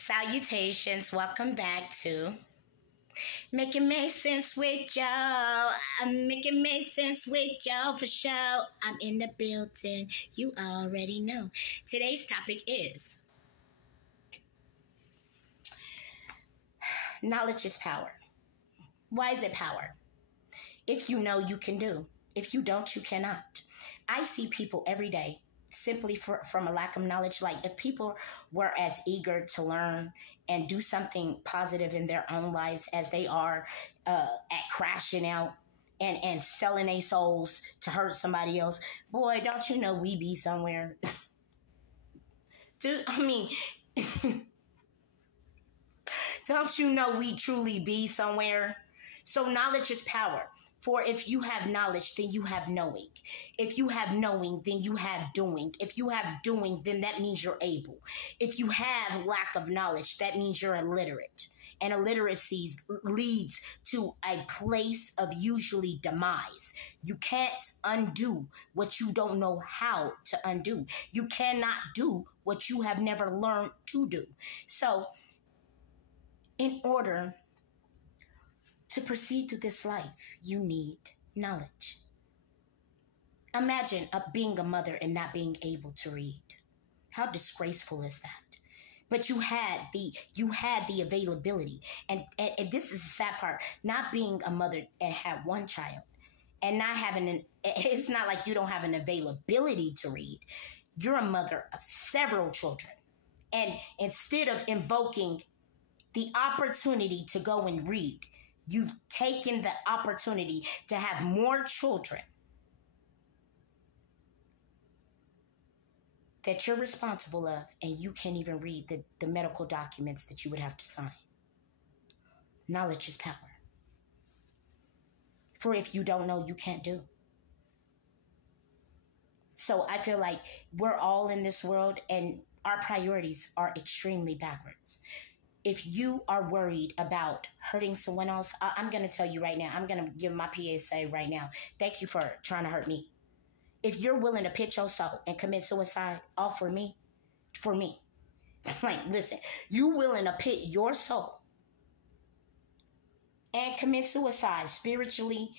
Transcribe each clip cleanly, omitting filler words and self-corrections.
Salutations, welcome back to Making Make Sense with Joe. I'm making make sense with Joe for sure. I'm in the building. You already know. Today's topic is knowledge is power. Why is it power? If you know, you can do. If you don't, you cannot. I see people every day simply from a lack of knowledge. Like if people were as eager to learn and do something positive in their own lives as they are at crashing out and selling their souls to hurt somebody else, boy, don't you know we be somewhere? Don't you know we truly be somewhere? So knowledge is power. For if you have knowledge, then you have knowing. If you have knowing, then you have doing. If you have doing, then that means you're able. If you have lack of knowledge, that means you're illiterate. And illiteracy leads to a place of usually demise. You can't undo what you don't know how to undo. You cannot do what you have never learned to do. So, in order to proceed through this life, you need knowledge. Imagine being a mother and not being able to read. How disgraceful is that? But you had the availability. And this is the sad part. Not being a mother and have one child and not having it's not like you don't have an availability to read. You're a mother of several children. And instead of invoking the opportunity to go and read, you've taken the opportunity to have more children that you're responsible of, and you can't even read the medical documents that you would have to sign. Knowledge is power. For if you don't know, you can't do. So I feel like we're all in this world and our priorities are extremely backwards. If you are worried about hurting someone else, I'm going to tell you right now, I'm going to give my PSA right now. Thank you for trying to hurt me. If you're willing to pitch your soul and commit suicide, all for me. Like, listen, you willing to pit your soul and commit suicide spiritually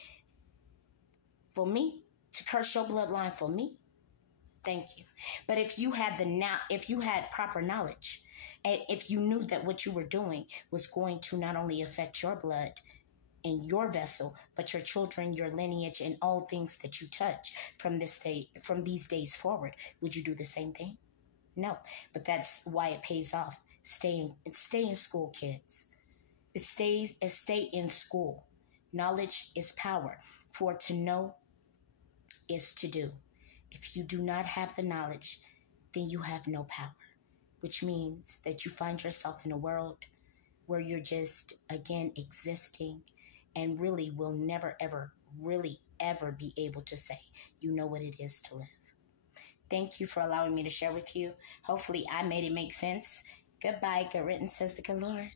for me, to curse your bloodline for me, thank you. But if you had proper knowledge, and if you knew that what you were doing was going to not only affect your blood and your vessel, but your children, your lineage, and all things that you touch from these days forward, would you do the same thing? No. But that's why it pays off. Stay in school, kids. Stay in school. Knowledge is power. For to know is to do. If you do not have the knowledge, then you have no power, which means that you find yourself in a world where you're just, again, existing and really will never, ever, really ever be able to say you know what it is to live. Thank you for allowing me to share with you. Hopefully I made it make sense. Goodbye, good riddance, says the good Lord.